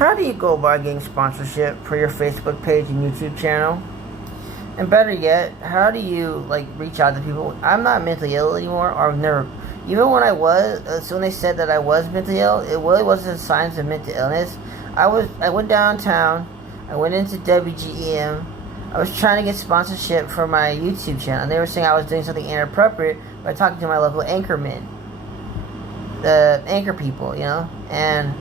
How do you go about getting sponsorship for your Facebook page and YouTube channel? And better yet, how do you reach out to people? I'm not mentally ill anymore, or I've never. Even when I was, so when they said that I was mentally ill, it really wasn't signs of mental illness. I went downtown. I went into WGEM. I was trying to get sponsorship for my YouTube channel, and they were saying I was doing something inappropriate by talking to my local anchormen, the anchor people, and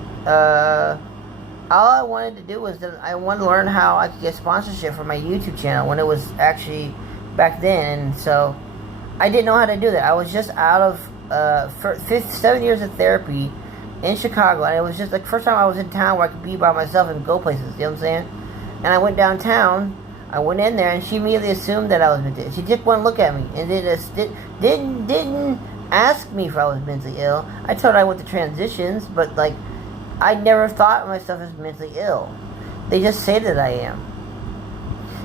all I wanted to do was that I wanted to learn how I could get sponsorship for my YouTube channel when it was actually back then. And so I didn't know how to do that. I was just out of 7 years of therapy in Chicago, and it was just the first time I was in town where I could be by myself and go places. You know what I'm saying? And I went downtown. I went in there, and she immediately assumed that I was mentally ill. She just wouldn't look at me, and didn't ask me if I was mentally ill. I told her I went to transitions, but I never thought of myself as mentally ill. They just say that I am.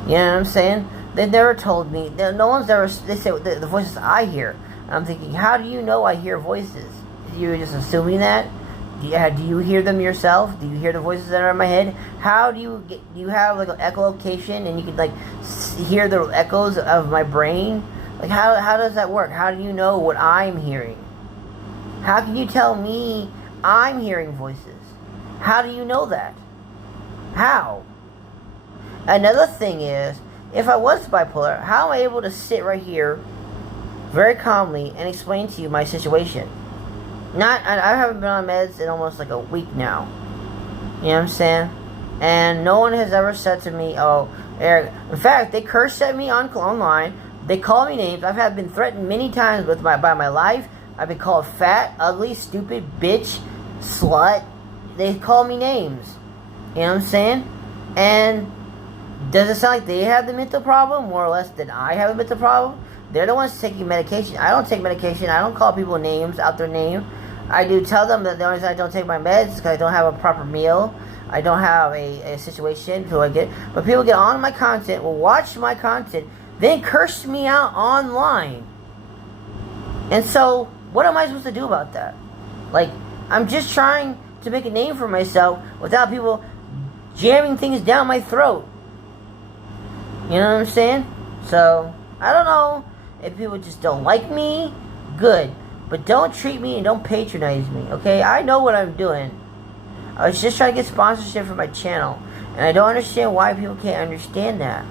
You know what I'm saying? They never told me. No one's ever. They say the voices I hear. And I'm thinking, how do you know I hear voices? You're just assuming that. Do you hear them yourself? Do you hear the voices that are in my head? How do you get? Do you have an echolocation and you can hear the echoes of my brain? How does that work? How do you know what I'm hearing? How can you tell me I'm hearing voices? How do you know that? How? Another thing is, if I was bipolar, how am I able to sit right here very calmly and explain to you my situation? I haven't been on meds in almost a week now. You know what I'm saying? And no one has ever said to me, "Oh, Eric." In fact, they cursed at me online. They call me names. I've been threatened many times by my life. I've been called fat, ugly, stupid, bitch, slut. They call me names. You know what I'm saying? And does it sound like they have the mental problem more or less than I have a mental problem? They're the ones taking medication. I don't take medication. I don't call people names out their name. I do tell them that the only reason I don't take my meds is because I don't have a proper meal. I don't have a situation to get. But people get on my content, will watch my content, then curse me out online. And so, what am I supposed to do about that? I'm just trying to make a name for myself without people jamming things down my throat. You know what I'm saying? So, I don't know if people just don't like me. Good. But don't treat me and don't patronize me, okay? I know what I'm doing. I was just trying to get sponsorship for my channel. And I don't understand why people can't understand that.